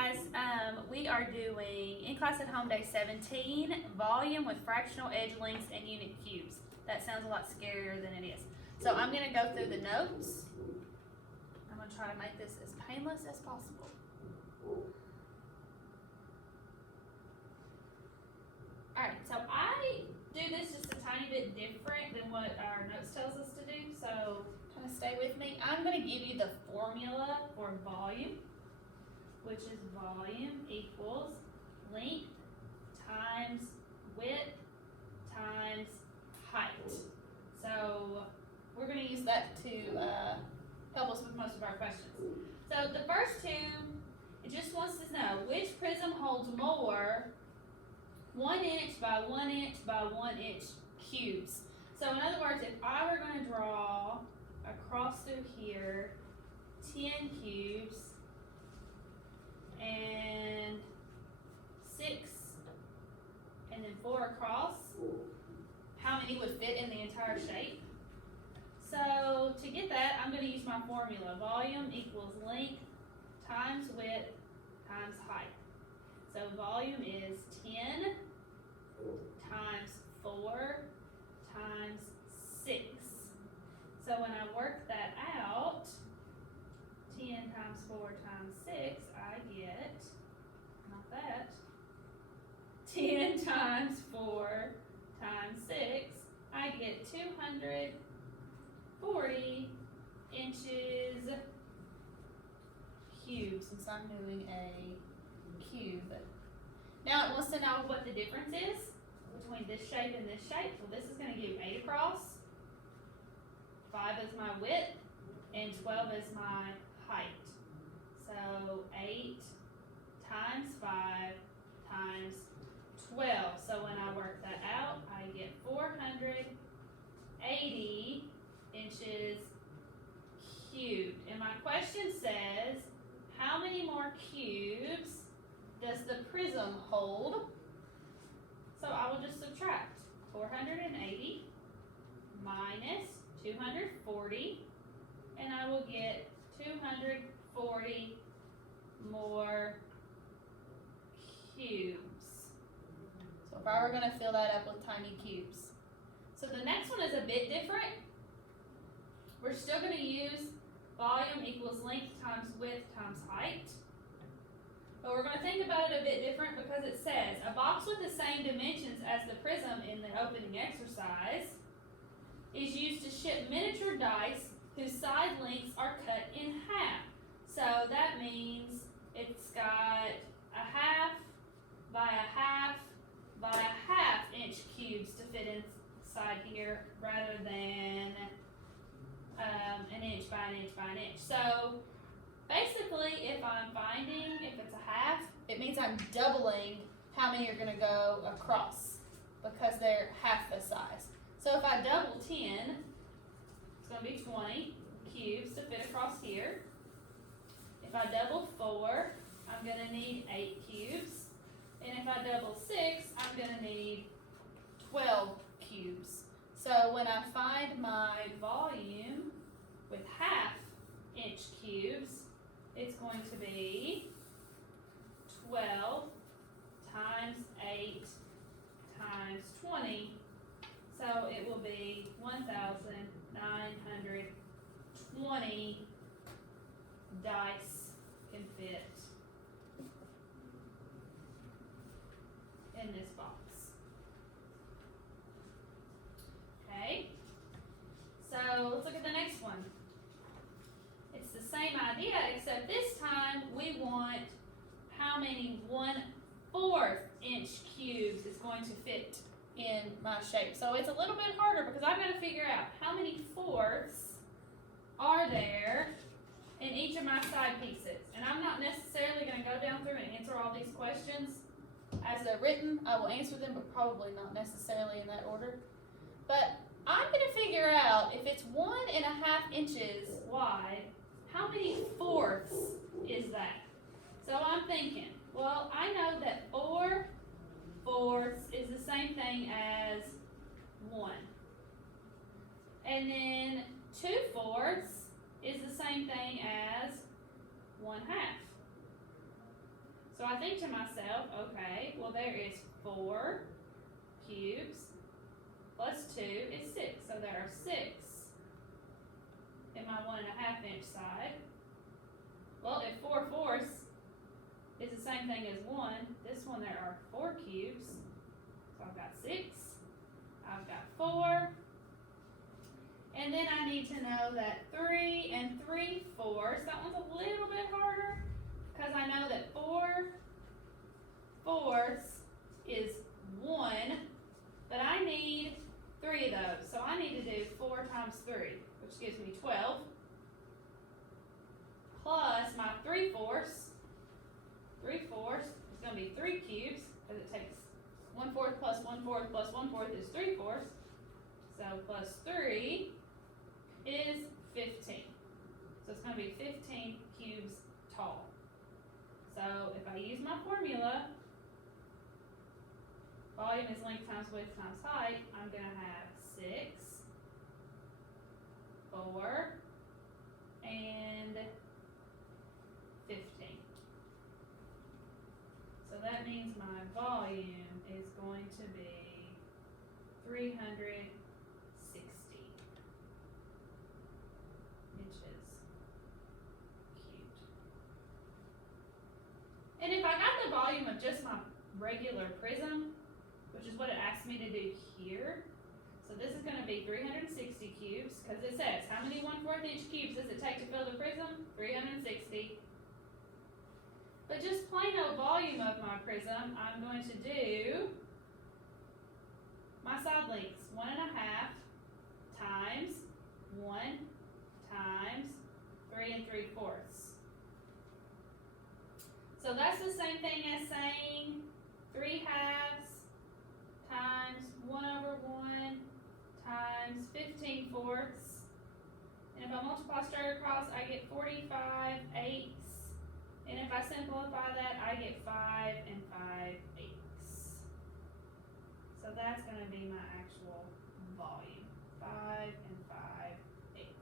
guys, we are doing NClass at Home Day 17, volume with fractional edge lengths and unit cubes. That sounds a lot scarier than it is. So I'm going to go through the notes. I'm going to try to make this as painless as possible. Alright, so I do this just a tiny bit different than what our notes tells us to do, so kind of stay with me. I'm going to give you the formula for volume, which is volume equals length times width times height. So we're going to use that to help us with most of our questions. So the first two, it just wants to know which prism holds more 1 inch by 1 inch by 1 inch cubes. So in other words, if I were going to draw across through here 10 cubes and 6 and then 4 across, how many would fit in the entire shape? So to get that, I'm going to use my formula. Volume equals length times width times height. So volume is 10 times 4 times 6. So when I work that out, 10 times 4 times 6, I get, not that, 10 times 4 times 6, I get 240 inches cubed, since I'm doing a cube. Now it wants to know what the difference is between this shape and this shape. Well, this is going to give 8 across, 5 is my width, and 12 is my height. So 8 times 5 times 12. So when I work that out, I get 480 inches cubed. And my question says, how many more cubes does the prism hold? So I will just subtract 480 minus 240, and I will get 240 more cubes. So if I were going to fill that up with tiny cubes. So the next one is a bit different. We're still going to use volume equals length times width times height. But we're going to think about it a bit different because it says a box with the same dimensions as the prism in the opening exercise is used to ship miniature dice whose side lengths are cut in half. So that means it's got a half by a half by a half inch cubes to fit inside here rather than an inch by an inch by an inch. So basically, if I'm finding if it's a half, it means I'm doubling how many are going to go across because they're half the size. So if I double 10, it's going to be 20 cubes to fit across here. If I double 4, I'm going to need 8 cubes. And if I double 6, I'm going to need 12 cubes. So when I find my volume with half inch cubes, it's going to be 12 times 8 times 20. So it will be 1,920 dice can fit in this box. Okay, so let's look at the next one. It's the same idea, except this time we want how many 1/4 inch cubes is going to fit in my shape. So it's a little bit harder because I've got to figure out how many fourths are there in each of my side pieces. And I'm not necessarily going to go down through and answer all these questions as they're written. I will answer them, but probably not necessarily in that order. But I'm going to figure out if it's 1.5 inches wide, how many fourths is that? So I'm thinking, well, I know that 4 fourths is the same thing as 1. And then 2 fourths is the same thing as 1/2. So I think to myself, okay, well there is 4 cubes plus 2 is 6. So there are 6 in my 1.5 inch side. Well, if 4/4 is the same thing as 1, this one there are 4 cubes. So I've got 6, I've got 4, and then I need to know that 3 and 3/4, that one's a little bit harder because I know that 4/4 is 1, but I need 3 of those. So I need to do 4 times 3, which gives me 12, plus my 3/4. 3/4 is going to be 3 cubes, because it takes 1/4 plus 1/4 plus 1/4 is 3/4. So plus 3 is 15. So it's going to be 15 cubes tall. So if I use my formula, volume is length times width times height, I'm going to have 6, 4, and 15. So that means my volume is going to be 360 inches cubed. And if I got the volume of just my regular prism, which is what it asked me to do here, so this is going to be 360 cubes, because it says, how many 1/4 inch cubes does it take to fill the prism? 360. But just plain old volume of my prism, I'm going to do my side lengths, 1.5 times 1 times 3 3/4. So that's the same thing as saying 3/2 times 1/1 times 15/4. And if I multiply straight across, I get 45/8. And if I simplify that, I get 5 5/8. So that's going to be my actual volume, 5 5/8.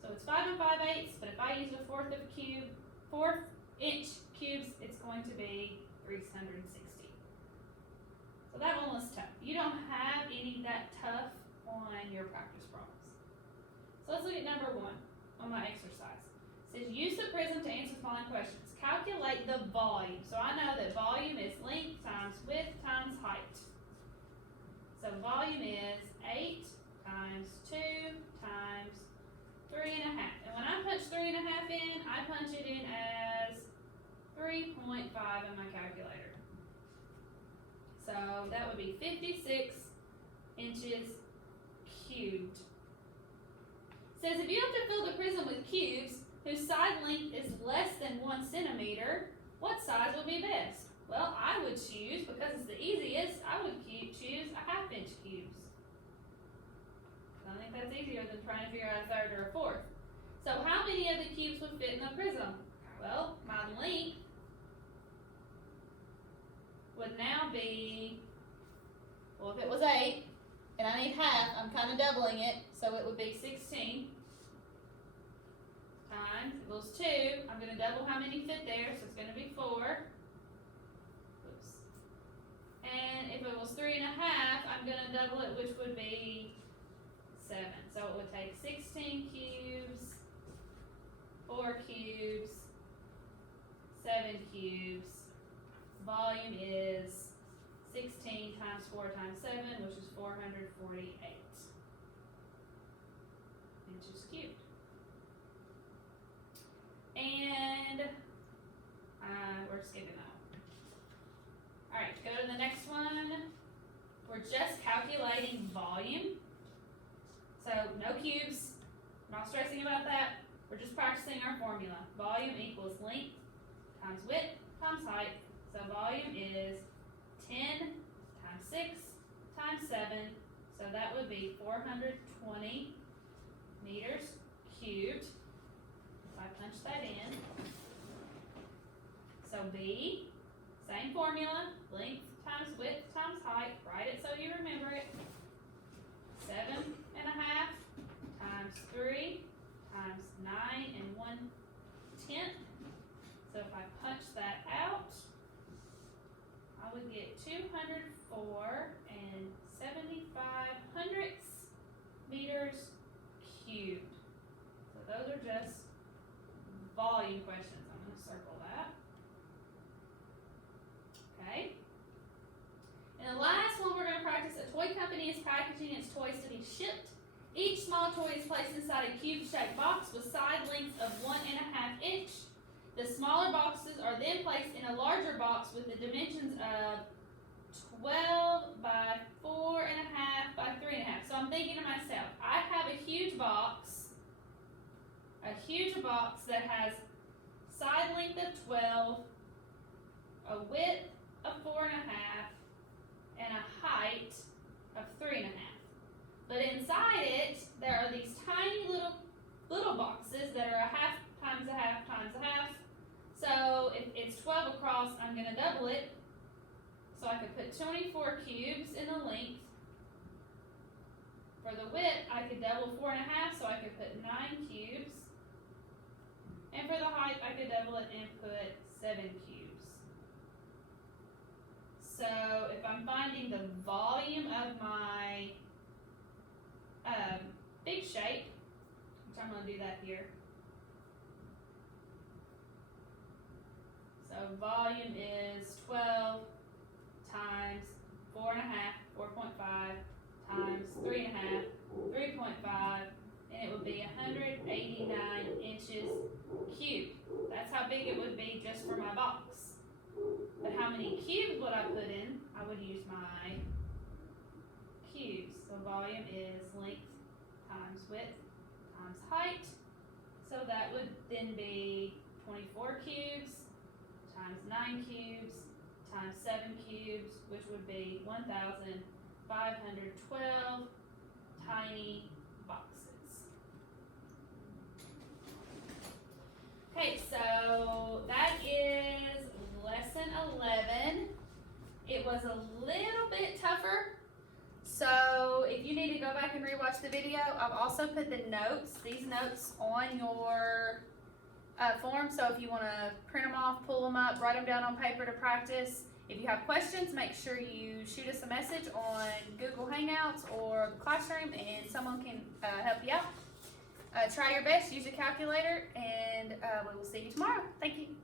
So it's 5 5/8, but if I use a 1/4 inch cubes, it's going to be 360. So that one was tough. You don't have any that tough on your practice problems. So let's look at number 1 on my exercise. It says use the prism to answer the following questions. Calculate the volume. So I know that volume is length times width times height. So volume is 8 times 2 times 3.5. And when I punch 3.5 in, I punch it in as 3.5 in my calculator. So that would be 56 inches cubed. It says if you have to fill the prism with cubes whose side length is less than 1 centimeter, what size would be best? Well, I would choose, because it's the easiest, I would choose 1/2 inch cubes. I think that's easier than trying to figure out a 1/3 or a 1/4. So how many of the cubes would fit in the prism? Well, my length would now be, well, if it was 8, and I need half, I'm kind of doubling it, so it would be 16 times, if it was 2, I'm going to double how many fit there, so it's going to be 4. Oops. And if it was 3.5, I'm going to double it, which would be 7. So it would take 16 cubes, 4 cubes, 7 cubes. Volume is 16 times 4 times 7, which is 448 inches cubed. And we're skipping that one. Alright, go to the next one. We're just calculating volume. So no cubes, not stressing about that. We're just practicing our formula. Volume equals length times width times height. So volume is 10 times 6 times 7. So that would be 420 meters cubed. If I punch that in. So B, same formula, length times width times height. Write it so you remember it. 7.5 times 3 times 9 1/10. So if I punch that out, 4.75 meters cubed. So those are just volume questions. I'm going to circle that. Okay. And the last one we're going to practice, a toy company is packaging its toys to be shipped. Each small toy is placed inside a cube-shaped box with side lengths of 1.5 inch. The smaller boxes are then placed in a larger box with the dimensions of 12 by 4.5 by 3.5. So I'm thinking to myself, I have a huge box that has side length of 12, a width of 4.5, and a height of 3.5. But inside it, there are these tiny little boxes that are a half times a half times a half. So if it's 12 across, I'm going to double it. So I could put 24 cubes in the length. For the width, I could double 4.5, so I could put 9 cubes. And for the height, I could double it and put 7 cubes. So if I'm finding the volume of my big shape, which I'm going to do that here. So volume is 12 times 4.5, 4.5 times 3.5, 3.5, and it would be 189 inches cubed. That's how big it would be just for my box. But how many cubes would I put in? I would use my cubes. So volume is length times width times height. So that would then be 24 cubes times 9 cubes times 7 cubes, which would be 1,512 tiny boxes. Okay, so that is lesson 11. It was a little bit tougher. So if you need to go back and rewatch the video, I've also put the notes, these notes on your form. So if you want to print them off, pull them up, write them down on paper to practice. If you have questions, make sure you shoot us a message on Google Hangouts or the classroom and someone can help you out. Try your best, use a calculator, and we will see you tomorrow. Thank you.